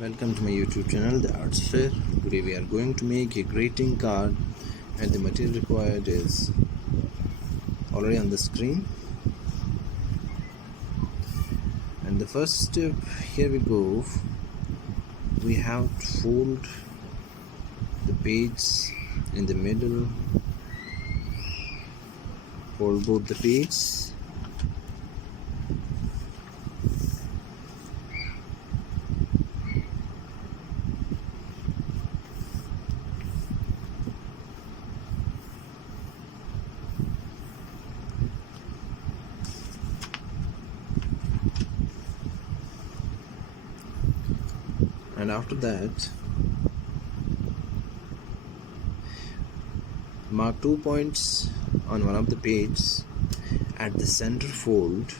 Welcome to my YouTube channel, The Arts Fair. Today we are going to make a greeting card, and the material required is already on the screen. And the first step, here we go. We have to fold the page in the middle, fold both the pages. And after that, mark 2 points on one of the pages at the center fold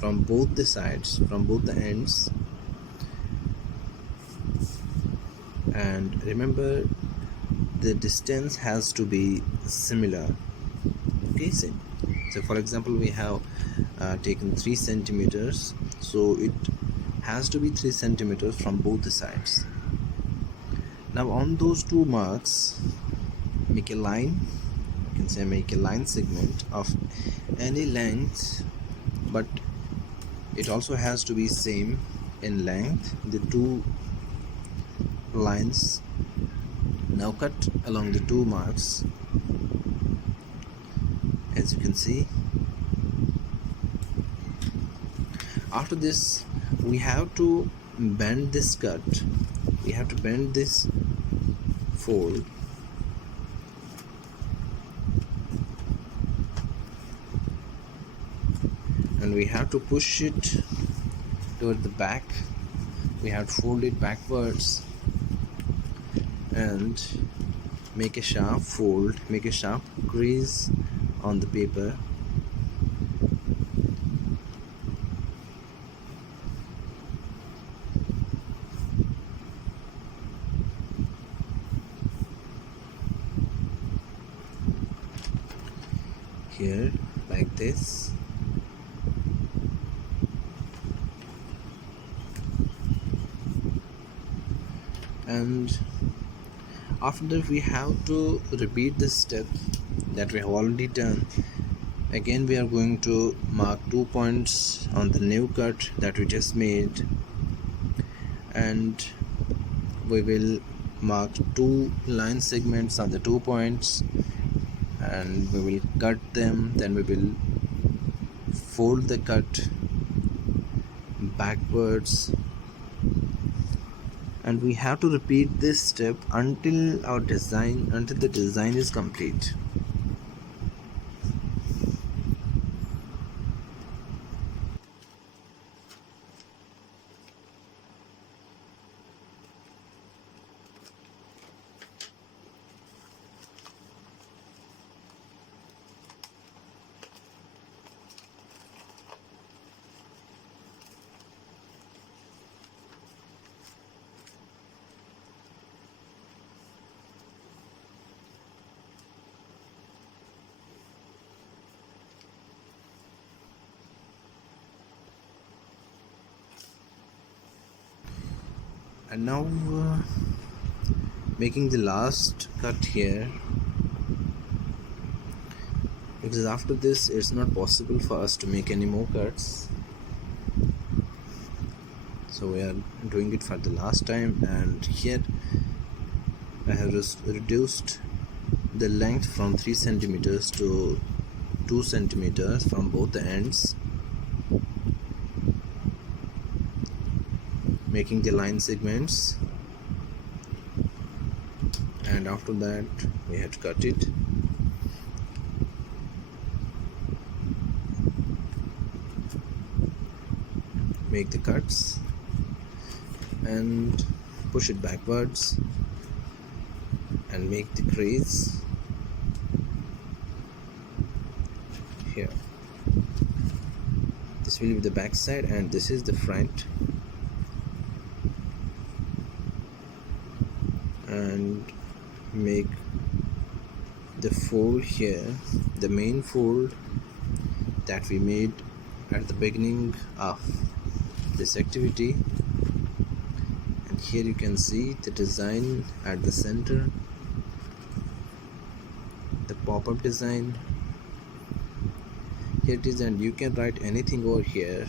from both the sides, from both the ends. And remember, the distance has to be similar. Okay, so for example, we have taken 3 centimeters, so it has to be 3 centimeters from both the sides. Now on those 2 marks, make a line. You can say make a line segment of any length, but it also has to be same in length, the 2 lines. Now cut along the 2 marks, as you can see. After this, we have to bend this cut. We have to bend this fold and we have to push it toward the back. We have to fold it backwards and make a sharp fold, make a sharp crease on the paper. Here, like this. And after that, we have to repeat this step that we have already done. Again, we are going to mark 2 points on the new cut that we just made, and we will mark 2 line segments on the 2 points, and we will cut them. Then we will fold the cut backwards, and we have to repeat this step until the design is complete. And now making the last cut here, because after this it's not possible for us to make any more cuts, so we are doing it for the last time. And here I have just reduced the length from 3 centimeters to 2 centimeters from both the ends, making the line segments. And after that, we have to cut it. Make the cuts and push it backwards and make the crease here. This will be the back side and this is the front. And make the fold here, the main fold that we made at the beginning of this activity, and here you can see the design at the center, the pop-up design. Here it is, and you can write anything over here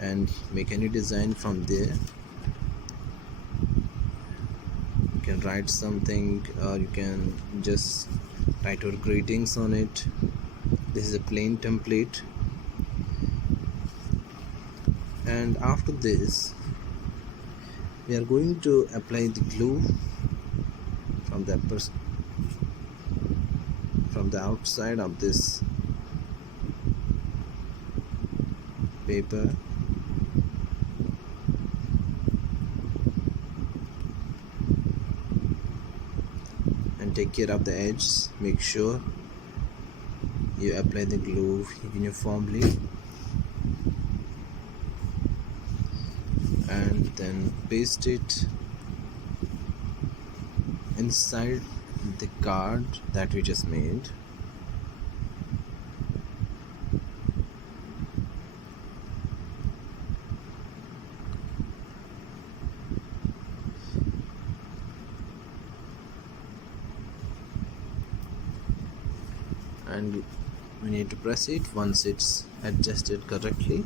and make any design from there. You can write something, or you can just write your greetings on it. This is a plain template, and after this we are going to apply the glue from the outside of this paper. And take care of the edges. Make sure you apply the glue uniformly, and then paste it inside the card that we just made. And we need to press it. Once it's adjusted correctly,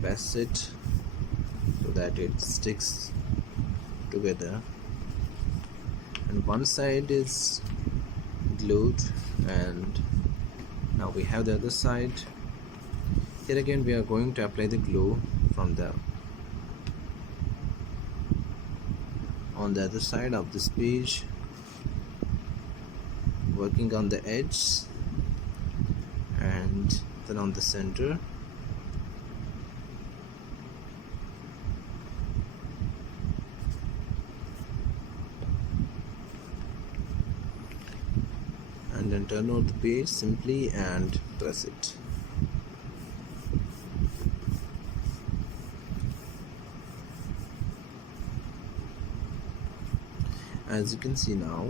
press it so that it sticks together, and one side is glued, and now we have the other side. Here again we are going to apply the glue from on the other side of this page, working on the edge and then on the center. And then turn over the page simply and press it. As you can see now,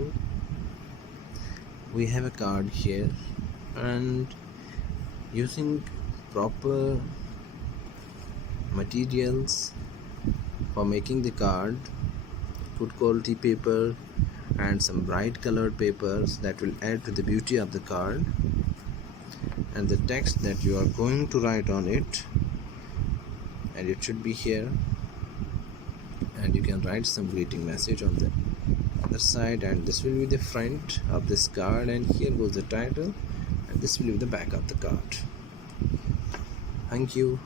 we have a card here, and using proper materials for making the card, good quality paper and some bright colored papers that will add to the beauty of the card, and the text that you are going to write on it, and it should be here, and you can write some greeting message on the other side, and this will be the front of this card, and here goes the title, and this will be the back of the card. Thank you.